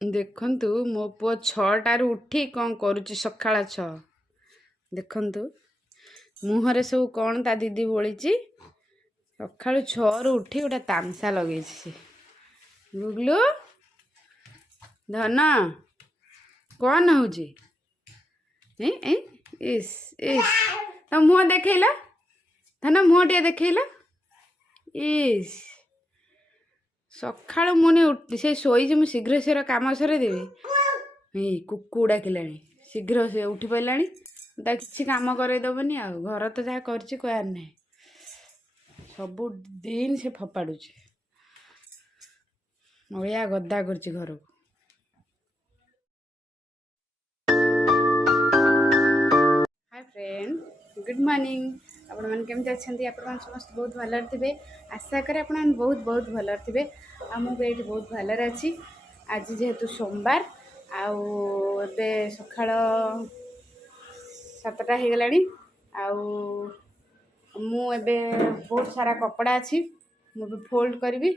ଦେଖନ୍ତୁ ମୋ ପୁଅ 6ଟାରୁ ଉଠି କ'ଣ କରୁଛି ସକାଳ 6। ଦେଖନ୍ତୁ ମୁହଁରେ ସବୁ କ'ଣ ତା ଦିଦି ବୋଳିଛି। ସକାଳୁ 6ରୁ ଉଠି ଗୋଟେ ତାମସା ଲଗେଇଛି ସେ। ଗୁଗଲୁ ଧନ କ'ଣ ହେଉଛି? ଇସ୍ ଇସ୍ ତ ମୁହଁ ଦେଖେଇଲ। ଧନ ମୁହଁ ଟିକେ ଦେଖେଇଲ। ଇସ୍ ସକାଳୁ ମୁଁ ସେ ଶୋଇଛି, ମୁଁ ଶୀଘ୍ର ସେର କାମ ସରେଇଦେବି। ଏଇ କୁକୁ ଡାକିଲାଣି, ଶୀଘ୍ର ସେ ଉଠି ପଡ଼ିଲାଣି। ତା କିଛି କାମ କରେଇଦେବନି ଆଉ। ଘର ତ ଯାହା କରିଛି କହିବାର ନାହିଁ, ସବୁ ଦିନ ସେ ଫୋପାଡ଼ୁଛି, ଅଳିଆ ଗଦା କରିଛି ଘରକୁ। High friend, good morning. ଆପଣମାନେ କେମିତି ଅଛନ୍ତି? ଆପଣମାନେ ସମସ୍ତେ ବହୁତ ଭଲରେ ଥିବେ ଆଶା କରେ। ଆପଣମାନେ ବହୁତ ବହୁତ ଭଲରେ ଥିବେ। ଆଉ ମୁଁ ବି ଏଇଠି ବହୁତ ଭଲରେ ଅଛି। ଆଜି ଯେହେତୁ ସୋମବାର, ଆଉ ଏବେ ସକାଳ 7ଟା ହେଇଗଲାଣି। ଆଉ ମୁଁ ଏବେ ବହୁତ ସାରା କପଡ଼ା ଅଛି, ମୁଁ ବି ଫୋଲ୍ଡ କରିବି।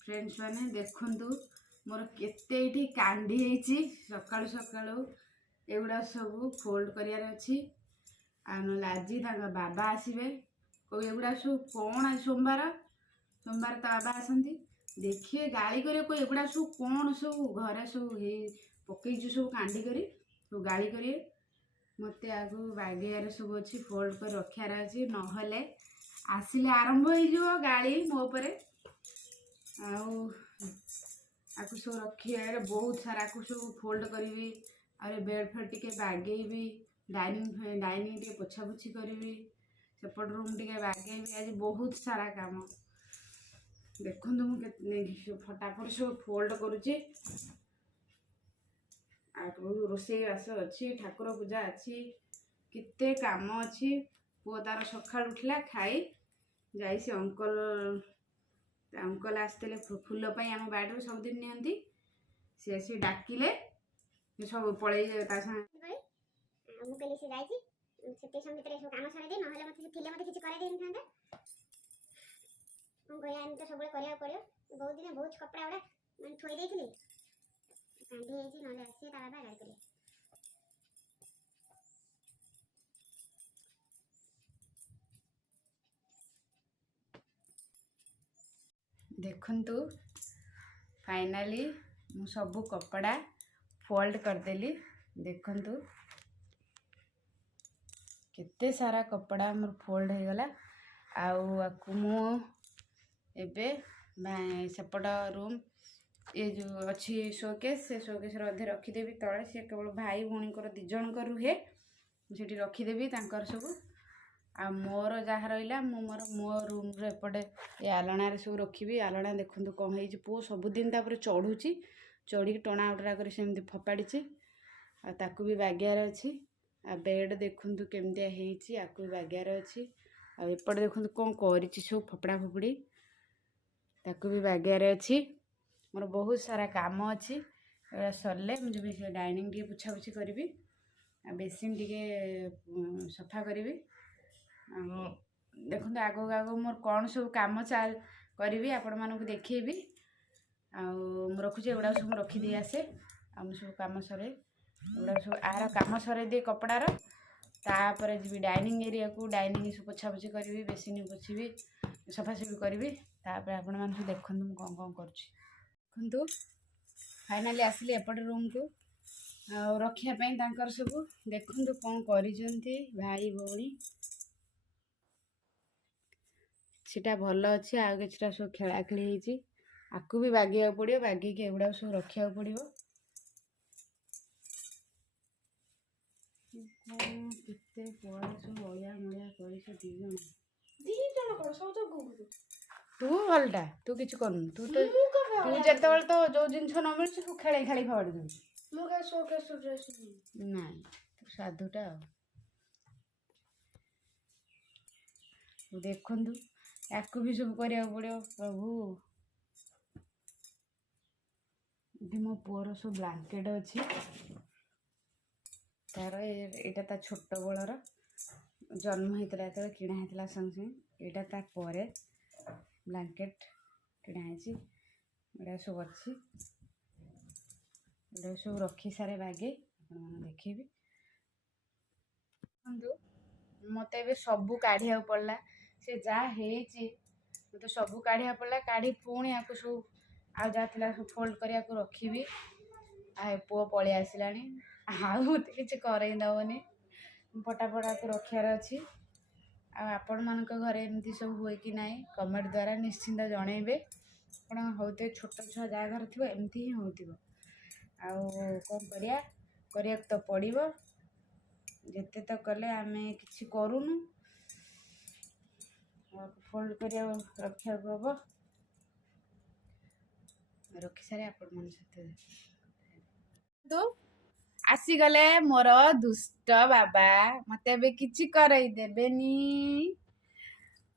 ଫ୍ରେଣ୍ଡସ୍ ମାନେ ଦେଖନ୍ତୁ ମୋର କେତେ ଏଇଠି କାଣ୍ଡି ହେଇଛି। ସକାଳୁ ସକାଳୁ ଏଗୁଡ଼ା ସବୁ ଫୋଲ୍ଡ କରିବାର ଅଛି। ଆଉ ନହେଲେ ଆଜି ତାଙ୍କ ବାବା ଆସିବେ, ଏଗୁଡ଼ା ସବୁ କ'ଣ ଆଜି ସୋମବାର ତ ବାବା ଆସନ୍ତି, ଦେଖିବେ ଗାଳି କରିବେ, ଏଗୁଡ଼ା ସବୁ କ'ଣ ସବୁ ଘରେ ସବୁ ପକେଇଛୁ ସବୁ କାଣ୍ଡି କରି, ସବୁ ଗାଳି କରିବେ ମୋତେ। ଆଗକୁ ବାଗେଇବାରେ ସବୁ ଅଛି, ଫୋଲ୍ଡ କରି ରଖିବାର ଅଛି, ନହେଲେ ଆସିଲେ ଆରମ୍ଭ ହେଇଯିବ ଗାଳି ମୋ ଉପରେ। ଆଉ ଆକୁ ସବୁ ରଖିବାରେ ବହୁତ ସାରା, ଆକୁ ସବୁ ଫୋଲ୍ଡ କରିବି। ଆଉ ବେଡ୍ ଫେଡ୍ ଟିକେ ବାଗେଇବି, ଡାଇନିଂ ଟିକେ ପୋଛାପୋଛି କରିବି, ସେପଟ ରୁମ୍ ଟିକେ ବାଗେଇବି। ଆଜି ବହୁତ ସାରା କାମ। ଦେଖନ୍ତୁ ମୁଁ ଫଟାଫଟ ସବୁ ଫୋଲ୍ଡ କରୁଛି। ଆଉ ରୋଷେଇ ବାସ ଅଛି, ଠାକୁର ପୂଜା ଅଛି, କେତେ କାମ ଅଛି। ପୁଅ ତାର ସକାଳୁ ଉଠିଲା, ଖାଇ ଯାଇଛି ଅଙ୍କଲ ଆସିଥିଲେ ଫୁଲ ପାଇଁ, ଆମ ବାଡ଼ିରୁ ସବୁଦିନ ନିଅନ୍ତି। ସେ ଆସି ଡାକିଲେ, ସବୁ ପଳେଇ ତା ସାଙ୍ଗେ। ମୁଁ କହିଲି ସେ ଯାଇଛି, ସେତେ ସମୟ ଭିତରେ ସବୁ କାମ ସରେଇ ଦେଇ, ନହେଲେ ମୋତେ ଥିଲେ ମୋତେ କିଛି କରେଇ ଦେଇନଥାନ୍ତେ। ମୁଁ କହିବା ଏମିତି ତ ସବୁବେଳେ କରିବାକୁ ପଡ଼ିବ। ବହୁତ ଦିନ ବହୁତ କପଡ଼ା ଗୁଡ଼ା ମାନେ ଥୋଇ ଦେଇଥିଲି, କାଣ୍ଡି ହେଇଛି, ନହେଲେ ଆସିବେ ତା ବାବା ଗାଳି କରିବେ। ଦେଖନ୍ତୁ ଫାଇନାଲି ମୁଁ ସବୁ କପଡ଼ା ଫୋଲ୍ଡ କରିଦେଲି। ଦେଖନ୍ତୁ କେତେ ସାରା କପଡ଼ା ମୋର ଫୋଲ୍ଡ ହେଇଗଲା। ଆଉ ଆକୁ ମୁଁ ଏବେ ସେପଟ ରୁମ୍, ଏ ଯେଉଁ ଅଛି ଶୋକେସ୍, ସେ ଶୋକେସ୍ରେ ଅଧେ ରଖିଦେବି ତଳେ। ସେ କେବଳ ଭାଇ ଭଉଣୀଙ୍କର 2 ଜଣଙ୍କ ରୁହେ, ମୁଁ ସେଠି ରଖିଦେବି ତାଙ୍କର ସବୁ। ଆଉ ମୋର ଯାହା ରହିଲା ମୁଁ ମୋ ରୁମ୍ରେ ଏପଟେ ଏ ଆଲଣାରେ ସବୁ ରଖିବି। ଆଲଣା ଦେଖନ୍ତୁ କ'ଣ ହେଇଛି, ପୁଅ ସବୁଦିନ ତାପରେ ଚଢ଼ୁଛି, ଚଢ଼ିକି ଟଣା ଉଟରା କରି ସେମିତି ଫୋପାଡ଼ିଛି। ଆଉ ତାକୁ ବି ବାଗେଇବାର ଅଛି। ଆଉ ବେଡ଼୍ ଦେଖନ୍ତୁ କେମିତିଆ ହେଇଛି, ଆକୁ ବି ବାଗେଇବାର ଅଛି। ଆଉ ଏପଟେ ଦେଖନ୍ତୁ କ'ଣ କରିଛି ସବୁ ଫୋପଡ଼ା ଫୋପଡ଼ି, ତାକୁ ବି ବାଗେଇବାର ଅଛି। ମୋର ବହୁତ ସାରା କାମ ଅଛି। ଏଗୁଡ଼ା ସରିଲେ ମୁଁ ଯିବି ସେ ଡାଇନିଂ ଟିକେ ପୋଛାପୋଛି କରିବି, ଆଉ ବେସିନ୍ ଟିକେ ସଫା କରିବି। ଆଉ ଦେଖନ୍ତୁ ଆଗକୁ ଆଗକୁ ମୋର କ'ଣ ସବୁ କାମ କରିବି ଆପଣମାନଙ୍କୁ ଦେଖେଇବି। ଆଉ ମୁଁ ରଖୁଛି, ଏଗୁଡ଼ାକ ସବୁ ରଖିଦେଇ ଆସେ। ଆଉ ମୁଁ ସବୁ କାମ ସରେ, ଏଗୁଡ଼ାକ ସବୁ ଆର କାମ ସରେଇ ଦିଏ କପଡ଼ାର। ତାପରେ ଯିବି ଡାଇନିଂ ଏରିଆକୁ, ଡାଇନିଂ ସବୁ ପୋଛାପୋଛି କରିବି, ବେସିନ୍ ପୋଛିବି, ସଫାସଫି କରିବି। ତାପରେ ଆପଣମାନେ ସବୁ ଦେଖନ୍ତୁ ମୁଁ କ'ଣ କ'ଣ କରୁଛି। ଦେଖନ୍ତୁ ଫାଇନାଲି ଆସିଲି ଏପଟେ ରୁମ୍କୁ, ଆଉ ରଖିବା ପାଇଁ ତାଙ୍କର ସବୁ। ଦେଖନ୍ତୁ କ'ଣ କରିଛନ୍ତି ଭାଇ ଭଉଣୀ, ସେଟା ଭଲ ଅଛି, ଆଉ କିଛିଟା ସବୁ ଖେଳାଖେଳି ହେଇଛି। ଆକୁ ବି ବାଗେଇବାକୁ ପଡ଼ିବ, ବାଗେଇକି ଏଗୁଡ଼ାକ ସବୁ ରଖିବାକୁ ପଡ଼ିବ। କେତେ ପରେ ସବୁ ଅଳିଆ ମଳିଆ କରିଛ 2 ଜଣ କ'ଣ ସବୁ ତ ଗୁଗୁଲୁ। ତୁ ଭଲଟା, ତୁ କିଛି କରୁନୁ। ତୁ ଯେତେବେଳେ ତ ଯେଉଁ ଜିନିଷ ନ ମିଳୁଛି ତୁ ଖେଳେଇ ଖାଳି ଫୋପାଡ଼ି ଦେଉଛୁ। ନାଇଁ, ତୁ ସାଧୁଟା। ଆଉ ଦେଖନ୍ତୁ ୟାକୁ ବି ସବୁ କରିବାକୁ ପଡ଼ିବ। ପ୍ରଭୁ, ଏଠି ମୋ ପୁଅର ସବୁ ବ୍ଲାଙ୍କେଟ୍ ଅଛି। ତାର ଏଇଟା ତା ଛୋଟ ବେଳର, ଜନ୍ମ ହେଇଥିଲା ଯେତେବେଳେ କିଣା ହେଇଥିଲା ସାଙ୍ଗେ ସାଙ୍ଗେ। ଏଇଟା ତାପରେ ବ୍ଲାଙ୍କେଟ୍ କିଣା ହେଇଛି, ଏଇଟା ସବୁ ଅଛି। एटा सब रखी सारे बागे देखी मत ए सबू काढ़िया पड़ा से जहाँ मत सबू काढ़िया पड़ा काढ़ी पुणी या सब आ सब फोल्ड करने को रखी आ पुओ पलि आसला मत कि करदबनी फटाफटा को रखार अच्छी आपण मान घरे एमती सब हुए कि ना कमेंट द्वारा निश्चिंत जनइबे आप होते छोट छुआ जहाँ घर थी एमती ही हो कौन करिया तो पड़ो जिते तो कले आम कि करूनु फोल्ड कर रखा हम रखी सारे आपण तो आसीगले मोर दुष्ट बाबा मत कि करई देबेनी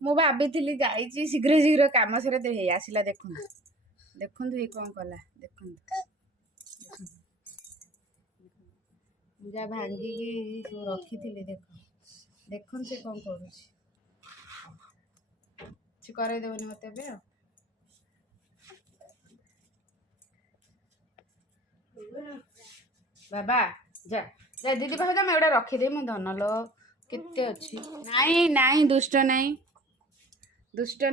मु भाभी जाइए शीघ्र शीघ्र कम से आसला देखु देखु ये कौन कला देखु जा भांगी रखी थी देख देखु से कौन कर देवनी मत बाबा जा जा दीदी पाखे तुम एटा रखीदे मो धन लो केते अच्छी नाई नाई दुष्ट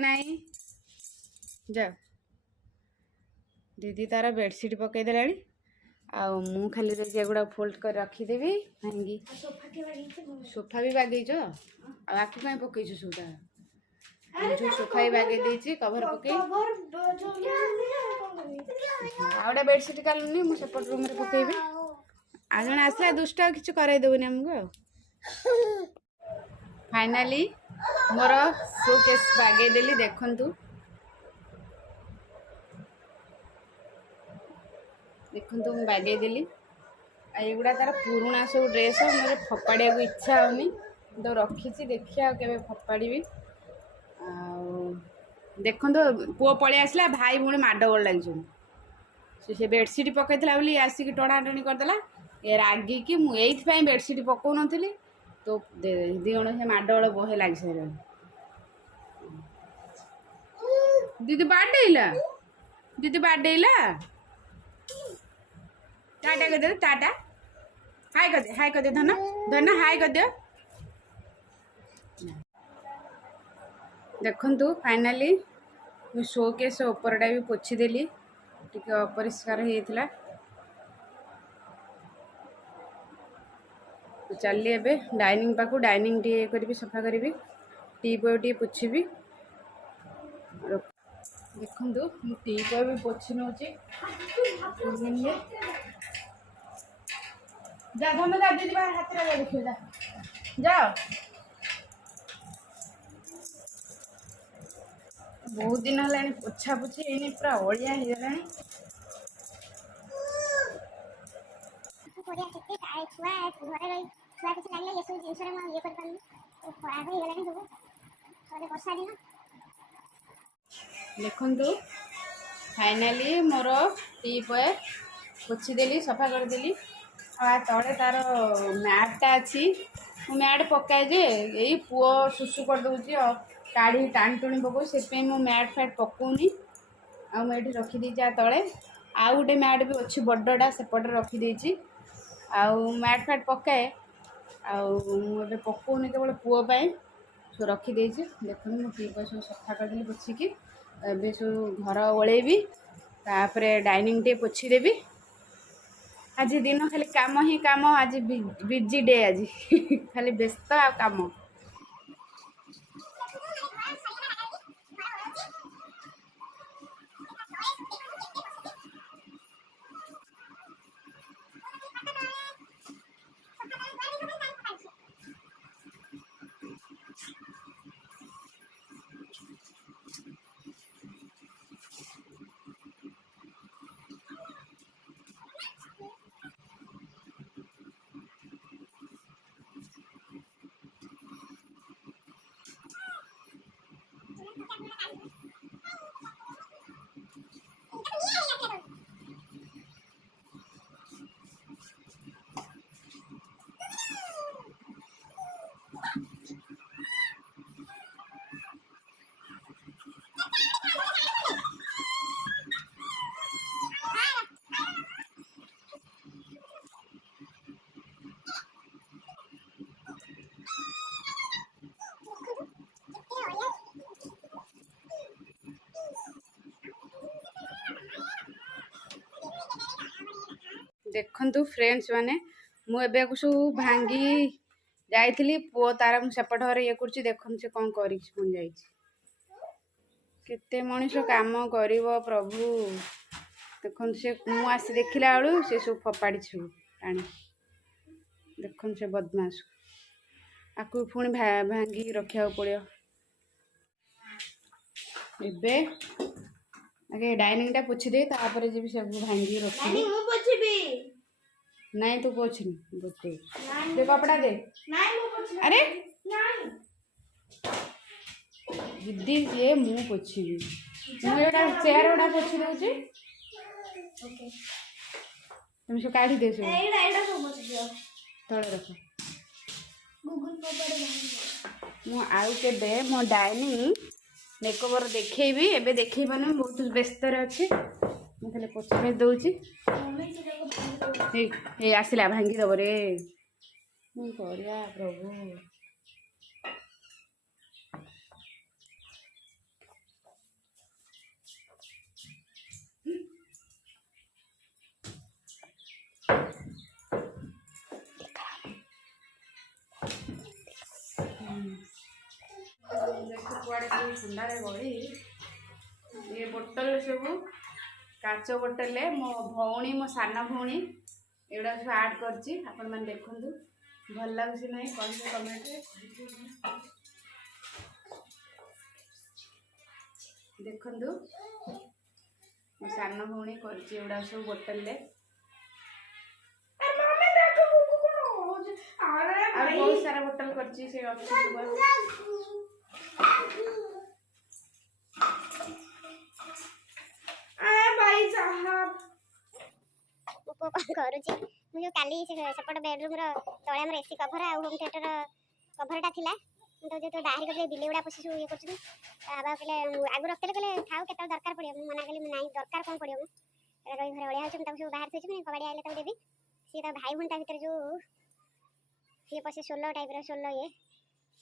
नाई जा दीदी तार बेडसीट पकईदे मु खाली एगुड़ा फोल्ड कर रखीदेवी भांगी सोफा भी बागेच आपको कहीं पकईचु सूटा जो सोफा भी बागे कभर पकई आउटा बेडसीट कालुनी मुझे रूम में पकईबी आ जन आसला दुष्ट कि करदेवनी आमको फाइनाली मोर शोकेस बागेदेली देखंतु देखंतु मु बागेदेली एगुड़ा तार पुराणा सब ड्रेस मोर फपाड़िया को इच्छा होनी तो रखी देखिए केवे फपाड़ी देखो पुओ पलि आसला भाई भूणी माडगोल लगी से बेडसीट पकई आसिक टणाटणी करदेला ये रागिकी मुझे बेडसीट पकौ नी तो दिजण से माडगोल बहे लग सारे दीदी बाडेला टाटा कर दे टाटा हाय कर दे धन धन हाय कर दे देखंतु फाइनाली मु शोकेस उपरटा भी पोछीदेली टिके अपरिष्कार होता चली एबे डाइनिंग पाखु डाइनिंग टी करी सफा करी टीपॉय टी पोछी देखंतु मु टीपॉय भी पोछी नौची जा धम जा दीदी बाहर हाथ लगा देखियो जा जाओ बहुत दिन है पोछा पोछी पूरा ओलिया हो गला देखु फाइनाली मोर टीपॉय पोछीदेली सफा करदेली तले तार मैटा अच्छी मैट पकाए जे यही पुओ सुसु कर दूची काढ़ी टाणी टुणी पकाऊ से मु मैट फैट पकाउनी आठ रखीदी तले आउ गोटे मैट भी अच्छी बड़टा सेपटे रखीदी मैट फैट पकाए आए पकाउनी केवल पुओपाई सब रखीदे देखो मुझे टीपॉय सब सफा करदेली पोछिकी ए सब घर ओलेबी तापर डाइनिंग टे पोछीदेवी आज दिन खाली काम ही काम आज बिजी डे आज खाली व्यस्त आ काम देखंतु फ्रेंड्स माने मु एबे को सब भांगी जाइथिली पुओ तारा मु सेपट घरे ये करछि देखन से कोन करि पुन जाइछि केते मनुष्य काम करिवो प्रभु देखन से मु आसी देखिला आलु से सब फपाड़ी छु आनी देखन से बदमाश आकु पुणी भांगी रखिया पड़ियो एबे आगे डाइनिंग टा पोछि दे तापर जे सब भांगी रखि नहीं मु पोछिबी नहीं तू पोछनी बोते दे कपड़ा दे नहीं मु पोछि अरे नहीं दीदी ये मु पोछिबी मु एटा चेयर ओडा पोछि दउची ओके तुम सब काढी दे सब एडा सब पोछि दियो तळे रख गूगल पे पर मु आउ के बे मो डाइनिंग मेकओवर देखैबी एबे देखैबाने बहुत व्यस्त रे अछि मु खाली पोछि दउची मम्मी से को भांगी ए आसिला भांगी दब रे मु करिया प्रभु ठंडा बड़ी ये बोतल सब काच बोतल मो भौणी मो सान भौणी एगुड़ा सब आड कर देखु भल लगुच ना कहे कमेंट देखु मो सान भौणी कर सब बोतल बहुत सारा बोतल कर मुझे काली सेपट बेडरूम तले आम एसी कभर आ होम थिएटर कभरटा थिला तो जो बाहर कर बिले गुड़ा पशु ये कर बाबा कहले आगु रखते कहले खाओ केत दरकार पड़े मना कली नहीं दरकार कौन पड़े रही घर ओढ़िया हो सब बाहर थी कबाड़ी आइले तक देवी सी भाई भूटा भर जो सी पशे 16 टाइप रोल ये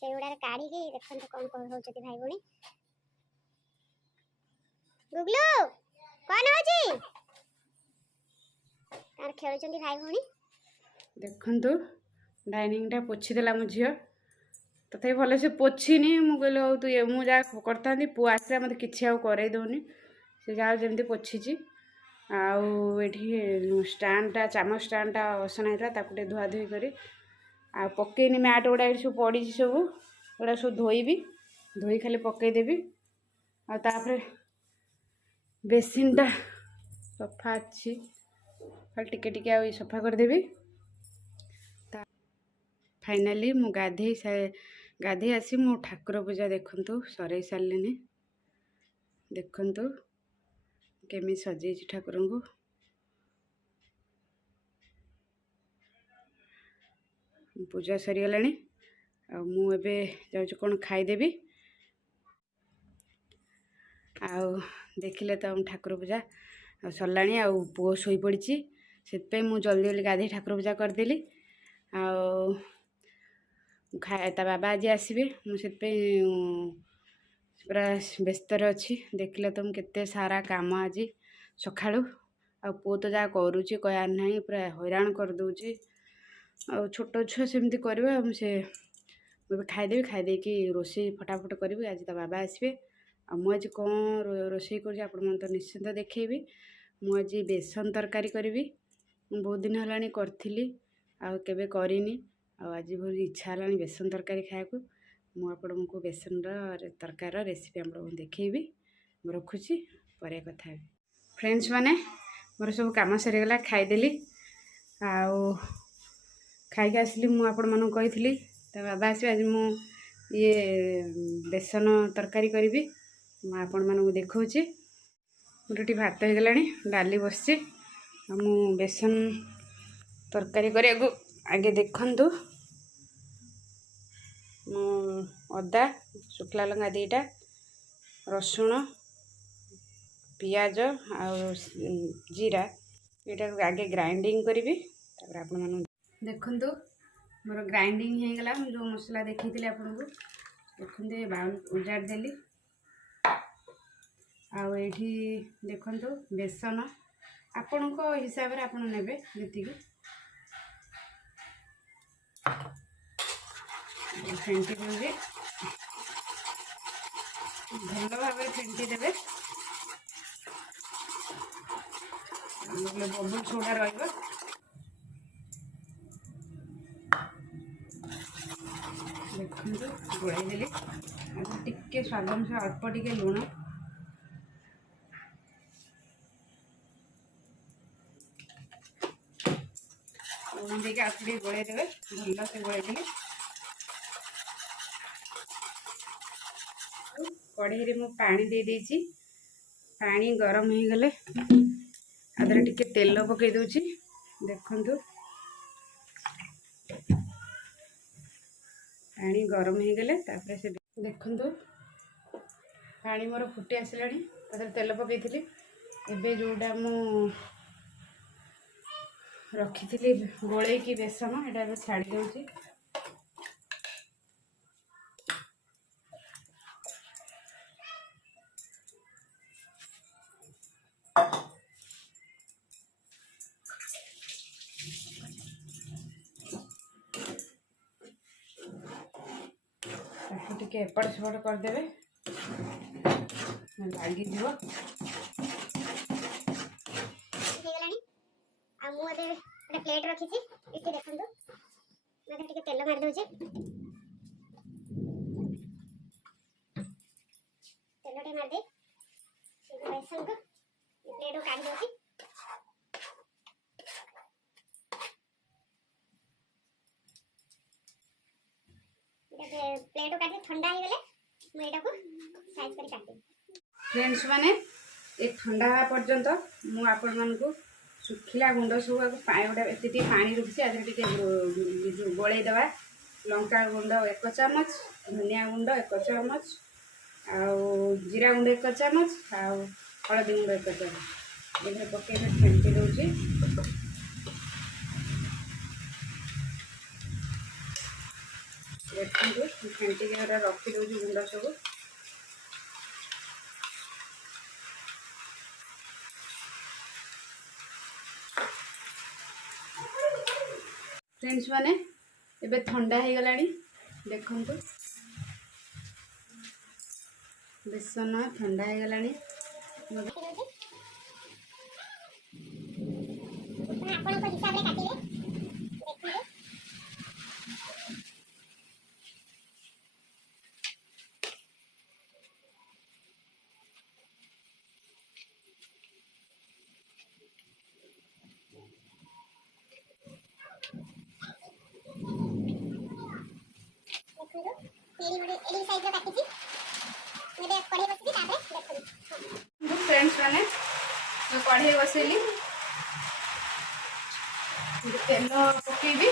से गुड़ा काढ़ी देखते कौन कौन हो भाई भूणी गुगलू कौन हो खेल भाई भूणी देखु डाइनिंग टा पोछीदेला मो झील तथा भल से पोछिनी मुझे हूँ तू ये मुझा करता पुआ आसला मत कि करे दौनी से जहाँ जमी पोछी आठी स्टाणटा चामच स्टाणटा असना होता धुआ धुई कर पकईनी मैट गुड़ा ये सब पड़ी सब गुड़ा सब धोबी धोई खाली पकईदेवी आपर बेसिनटा सफा अच्छी खाली टिके टिके आ सफा करदेवी फाइनाली मु गाधे आसी मो ठाकुर पूजा देखु सर सारे देखु केमी सजे ठाकुर को पूजा सरीगला मुझे जाऊँ कौन खाईदेवी आउ देखिले तो ठाकुर पूजा सरला पुओ शोई पड़ी से मु जल्दी जल्दी गाधे ठाकुर पूजा करदेली ता बाबा आज आसबे मुझे पूरा व्यस्त अच्छी देखिले तो मुझे सारा काम आज सका पुओ तो जहाँ करुच्ची कहर ना पूरा हैरान करदे छोट छुआ सेमती कर से मुझे खाईदेवी खाईदे कि रोषे फटाफट करी आज ता बाबा आसबे आज कौन रोषे कर तो निश्चिंत देखी मुझे बेसन तरकारी करी बहुत दिन है करी आवे करनी आज बहुत इच्छा है बेसन तरकारी खाया मुझे बेसन तरकार रेसिपी आप देखी रखुची पर कथा फ्रेंड्स माने मोर सब कम सरीगला खाईदेली खाई आसली मुझे तो बाबा आस आज मु ये बेसन तरकारी करी मुझे देखा गोटे भात हो गला डाली बस मु बेसन तरकारी करने आगे देखु अदा शुखला लंका 2टा रसुण पियाज आ जीरा यहाँ आगे ग्राइंडिंग करी आप देखु मोर ग्राइंडिंग हो गला जो मसला देखी आपको देखते बाउल उजाड़ देली आठी देखु बेसन ଆପଣଙ୍କ ହିସାବରେ ଆପଣ ନେବେ ଯେତିକି। ଫେଣ୍ଟି ଦେଉଛି, ଭଲ ଭାବରେ ଫେଣ୍ଟି ଦେବେ, ନହେଲେ ବବୁଲ ଛୁଡ଼ା ରହିବ। ଦେଖନ୍ତୁ ଗୋଳେଇ ଦେଲି। ଆଉ ଟିକେ ସ୍ୱାଦ ଅନୁସାରେ ଅଳ୍ପ ଟିକେ ଲୁଣ, ଲୁଣ ଦେଇକି ଆଉ ଟିକେ ଗୋଳେଇ ଦେବେ। ଭଲସେ ଗୋଳେଇ ଦେଲି। କଢ଼େଇରେ ମୁଁ ପାଣି ଦେଇ ଦେଇଛି। ପାଣି ଗରମ ହେଇଗଲେ ଆଦେହରେ ଟିକେ ତେଲ ପକେଇ ଦଉଛି। ଦେଖନ୍ତୁ ପାଣି ଗରମ ହେଇଗଲେ ତାପରେ ସେ ଦେଖନ୍ତୁ ପାଣି ମୋର ଫୁଟି ଆସିଲାଣି। ତାଦେହରେ ତେଲ ପକେଇଥିଲି। ଏବେ ଯେଉଁଟା ମୁଁ ରଖିଥିଲି ଗୋଳେଇକି ବେସନ, ଏଇଟା ଏବେ ଛାଡ଼ି ଦେଉଛି। ତାକୁ ଟିକେ ଏପଟ ସେପଟ କରିଦେବେ, ଲାଗିଯିବ। ହେଇଗଲାଣି। ଆଉ ମୁଁ ଏବେ ଗୋଟେ ପ୍ଲେଟ୍ ରଖିଛି। ଏଠି ଦେଖନ୍ତୁ ମୋତେ ଟିକେ ତେଲ ମାରି ଦେଉଛି। ତେଲଟେ ମାରିଦେଇ ବେସନକୁ ପ୍ଲେଟ୍ରୁ କାଢ଼ି ଦେଉଛି। ପ୍ଲେଟ୍ କାଟି ଥଣ୍ଡା ହେଇଗଲେ ମୁଁ ଏଇଟାକୁ ସାଇଜ୍ କରି କାଟିବି। फ्रेंड्स मैंने ये ठंडा हाँ पर्यंत मु आपको शुखिला गुंड सब गोटे एति पानी रखी गोल दवा। लंका गुंड 1 चामच, धनिया गुंड 1 चामच, जीरा गुंड 1 चामच, हलदी गुंड 1 चामच ये पकई फेंटी दूसरी। देखो फेंटी रखी दूसरी गुंड सब। फ्रेंड्स माने एबे ठंडा हो गलानी। देखंतु बेसन ठंडा हो गलानी। आपनको हिसाब रे काटिले। देखिए फ्रेंड्स मैंने कढ़ाई बसैली तेल पकेबी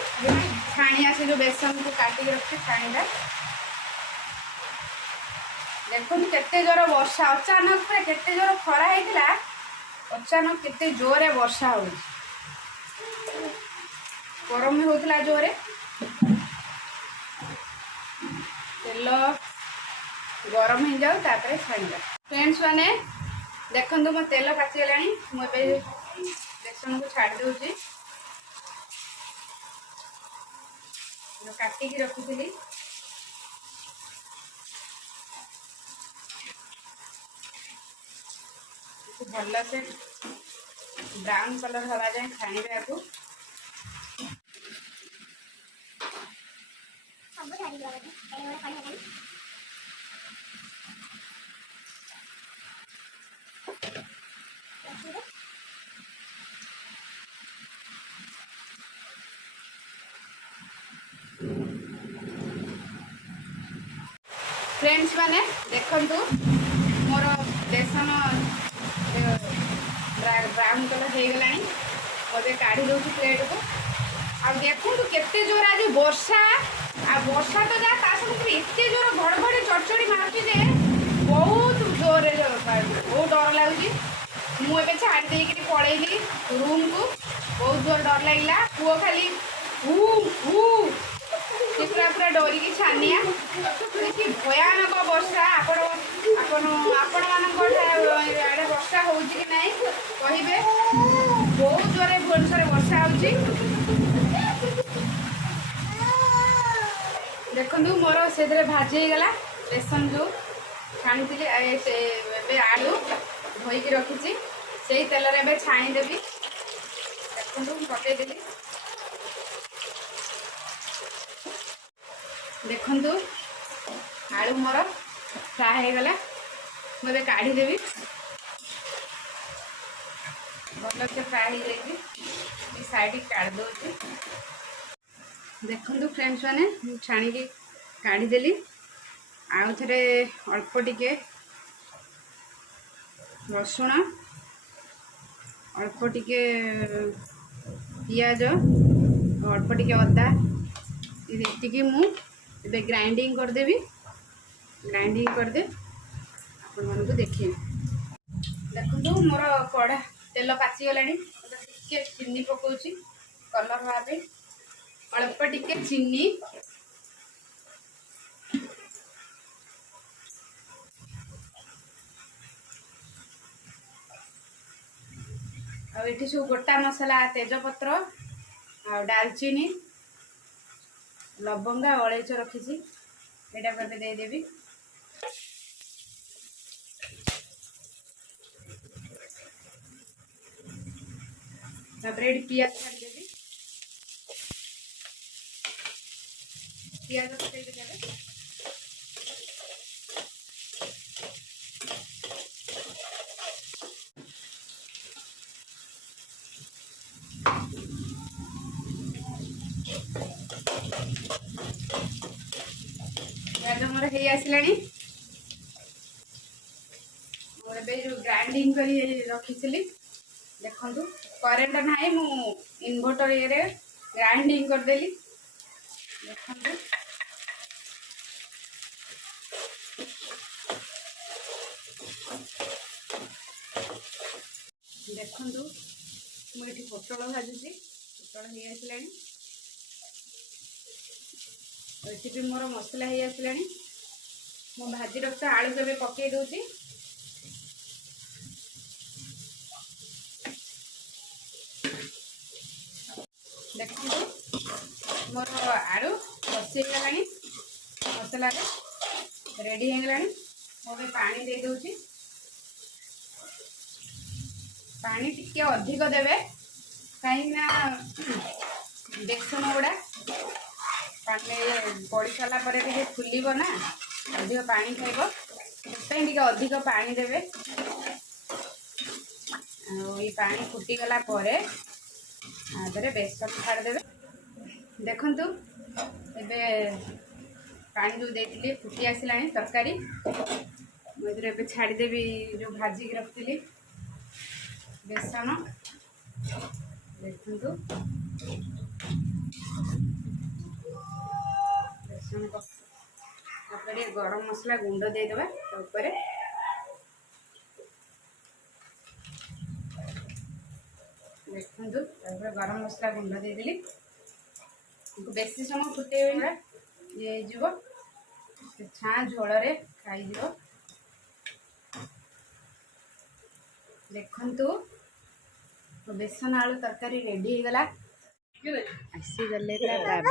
छाणिया से जो बेसन को काटिक रखी छाणीला। देखो केते जोर वर्षा अचानक केते जोर खरा होता अचानक केते जोरे वर्षा हो गरम होता जोरे। तेल गरम हो जाऊ तापर छाणीला। फ्रेंड्स मैंने देखो मो तेल पाचिगला मुझे बेसन को छाड़ दूसरी। काटिकी रखी भल से ब्राउन कलर हवा जाए छाणी को। फ्रेंड्स माने देखंतु मोर बेसन ब्राउन कलर हो गला। मुझे काढ़ी दूसरी प्लेट को। आ देखो केते जोर आज वर्षा आ वर्षा तो जा एत जोर घड़घड़ी चढ़चड़ी मारुची जे बहुत जोर बहुत डर लगुच। मुझे छाड़ी देकर पलैली रूम को। बहुत जोर डर लगे। पुओ खाली पूरा पूरा डरिकी छानिया कि भयानक वर्षा। आपण मान वर्षा हो कि ना कहे। अनुसार वर्षा होची देखंतु मोर से भाजी गला बेसन जो छाणी आलू धोईकी रखी से तेल रे छाणी देवी देखंतु पकईदेली देखंतु आलू मोर फ्राए हो गला मुझे काढ़ी देवी भल से फ्राए हो जाए साइड काढ़ दौर देखु फ्रेंड्स मैंने छाणी काढ़ीदेली आउ थे अल्प टिके रसुण अल्प टिके पियाज अल्प टिके अदा ये मुझे ग्राइंडिंग करदेवी ग्राइंडिंग करदे आपण मानक देखिए देखो मोर कड़ा तेल पाचिगला टे चीनी पकाउची कलर भावे अल्प टिके चीनी आठी सब गोटा मसला तेजपत्र आ डालचीनी लवंगा अलैच रखी यहाँ पर देदेवी तापर पियाज छाड़देवी पियाज पकईदेवे पियाज मोर हो आसला जो ग्राइंडिंग कर रखी देखु करेन्ट ना मु इन्वर्टर ये ग्राइंडिंग करदेली देखु देखु मुझे पोटल भाजुची पोटल हो आसला ये मोर मसला हो आसला मो भाजी रखता आलू के पकई दूसरी देखो मोर आलू बसी गला मसला रेडी हो गला मुझे पानी दे दूची पानी टिके अधिक देवे कहीं बेसन गुड़ा पानी पड़ी सारा फुल ना अधिक पानी खाइब टे अधिक पानी देवे ये पानी फुटीगला बेसन छाड़देवे देखु ए पानी जो देती फुटी आसला तरकारी मुझे छाड़देवी जो भाजिक रखी बेसन देखु बेसन गरम मसला गुंड देदेवा ऊपर देखु गरम मसला गुंड देदेली बेसी समय फुटे ये छा झोल खाई देखु बेसन आलू तरकारी रेडी हो गला आसीगले बाबा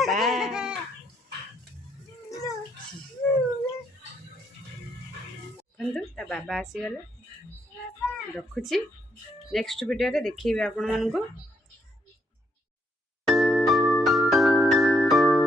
बाबा आसीगले रखुची नेक्स्ट वीडियो रे देखिबे आपण मानको।